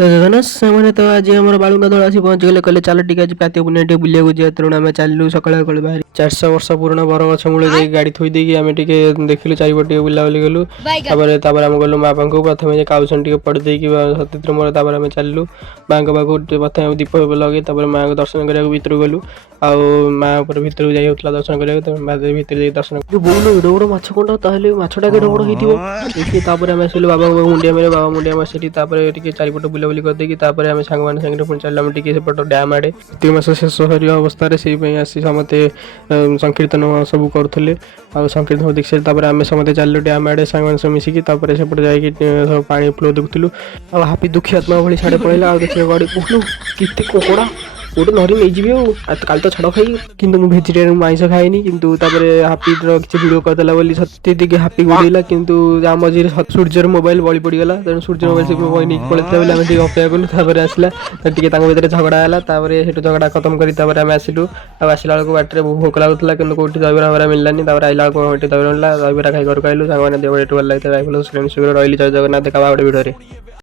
ତ ଜଗନ୍ନାଥ ସେମାନେ ତ ଆଜି ଆମର ବାଳୁଙ୍ଗା ଦଳ ଆସି ପହଞ୍ଚିଗଲେ, କହିଲେ ଚାଲ ଟିକେ ଆଜି କାର୍ତ୍ତିକ ପୂର୍ଣ୍ଣିମା ଟିକେ ବୁଲିବାକୁ ଯିବା। ତେଣୁ ଆମେ ଚାଲିଲୁ ସକାଳୁ ସକାଳୁ ବାହାରି 400 ବର୍ଷ ପୁରୁଣା ବରଗଛ ମୂଳେ ଯାଇ ଗାଡ଼ି ଥୋଇ ଦେଇକି ଆମେ ଟିକେ ଦେଖିଲୁ ଚାରିପଟ ଟିକେ ବୁଲାବୁଲି କଲୁ। ତାପରେ ଆମେ ଗଲୁ ମା ପାଖକୁ, ପ୍ରଥମେ ଯେ କାଉଛନ୍ତି ଟିକେ ପଡ଼ି ଦେଇକି ସତୀତ୍ର ମୋର ତାପରେ ଆମେ ଚାଲିଲୁ ମାଆଙ୍କ ପାଖକୁ। ପ୍ରଥମେ ଦୀପ ଲଗେଇ ତାପରେ ମାଆଙ୍କୁ ଦର୍ଶନ କରିବାକୁ ଭିତରକୁ ଗଲୁ। ଆଉ ମା ଉପରେ ଭିତରକୁ ଯାଇ ହେଉଥିଲା ଦର୍ଶନ କରିବାକୁ, ଭିତରେ ଯାଇ ଦର୍ଶନ ବୋଉଲୋ ଏଡ଼େ ବଡ଼ ମାଛ କଣ୍ଟା, ତାହେଲେ ମାଛଟା କେଡ଼େ ବଡ଼ ହେଇଥିବ ଦେଖି। ତାପରେ ଆମେ ଆସିଲୁ ବାବାଙ୍କ ପାଖକୁ ମୁଣ୍ଡିଆ ମାରିବାକୁ, ବାବା ମୁଣ୍ଡିଆ ମାରି ସେଠି ତାପରେ ଟିକେ ଚାରିପଟ ବୁଲାବୁଲି କରିଦେଇକି ତାପରେ ଆମେ ସାଙ୍ଗମାନେ ସାଙ୍ଗରେ ପୁଣି ଚାଲିଲୁ ଆମେ ଟିକେ ସେପଟ ଡ୍ୟାମ୍ ଆଡ଼େ। କାର୍ତ୍ତିକ ମାସ ଶେଷ ସରିବା ଅବସ୍ଥାରେ ସେଇ ପାଇଁ ଆସି ସମସ୍ତେ ସଂକୀର୍ତ୍ତନ ସବୁ କରୁଥିଲେ। ଆଉ ସଂକୀର୍ତ୍ତନ ଦେଖି ସାରି ତାପରେ ଆମେ ସମସ୍ତେ ଚାଲିଲୁ ଡ୍ୟାମ୍ ଆଡ଼େ ସାଙ୍ଗମାନେ ସବୁ ମିଶିକି। ତାପରେ ସେପଟେ ଯାଇକି ସବୁ ପାଣି ଫ୍ଲୋ ଦେଖୁଥିଲୁ। ଆଉ ହାପି ଦୁଃଖୀ ଆତ୍ମା ଭଳି ସାଡ଼େ ପଳେଇଲା। ଆଉ ଦେଖିଲେ ଗାଡ଼ି ଉଠୁ କେତେ କଙ୍କଡ଼ା ଗୋଟେ ଧରି ନେଇଯିବି ଆଉ କାଲି ତ ଛାଡ଼ ଖାଇବି। କିନ୍ତୁ ମୁଁ ଭେଜିଟେରିଆନ୍, ମୁଁ ଆଇଁଷ ଖାଏନି। କିନ୍ତୁ ତାପରେ ହାପିର କିଛି ଭିଡ଼ିଓ କରିଦେଲା ବୋଲି ସତ୍ୟଜିତ୍ ହାପି ଗୋଡ଼େଇଲା, କିନ୍ତୁ ଆମ ମଝିରେ ସୂର୍ଯ୍ୟର ମୋବାଇଲ୍ ବଳି ପଡ଼ିଗଲା। ତେଣୁ ସୂର୍ଯ୍ୟ ମୋବାଇଲ୍ ସେ ନେଇକି ପଳେଇଥିଲା ବୋଲି ଆମେ ଟିକେ ଅପେକ୍ଷା କଲୁ। ତାପରେ ଆସିଲା ଟିକେ ତାଙ୍କ ଭିତରେ ଝଗଡ଼ା ହେଲା। ତାପରେ ସେଠୁ ଝଗଡ଼ା ଖତମ କରି ତାପରେ ଆମେ ଆସିଲୁ। ଆଉ ଆସିଲା ବେଳକୁ ବାଟରେ ଭୋକ ଲାଗୁଥିଲା, କିନ୍ତୁ କୋଉଠି ଦହିବରା ଫହିବରା ମିଳିଲାନି। ତାପରେ ଆଇଲା ବେଳକୁ ଏଠି ଦହିବରା ମିଳିଲା, ଦହିବରା ଖାଇ ଘରକୁ ଆଇଲୁ। ସାଙ୍ଗମାନେ ଦେହ ଏଠୁ ଭଲ ଲାଗିଥିଲା, ଶୀଘ୍ର ରହିଲି। ଜୟ ଜଗନ୍ନାଥ, ଦେଖା ହବା ଗୋଟେ ଭିଡ଼ିଓରେ।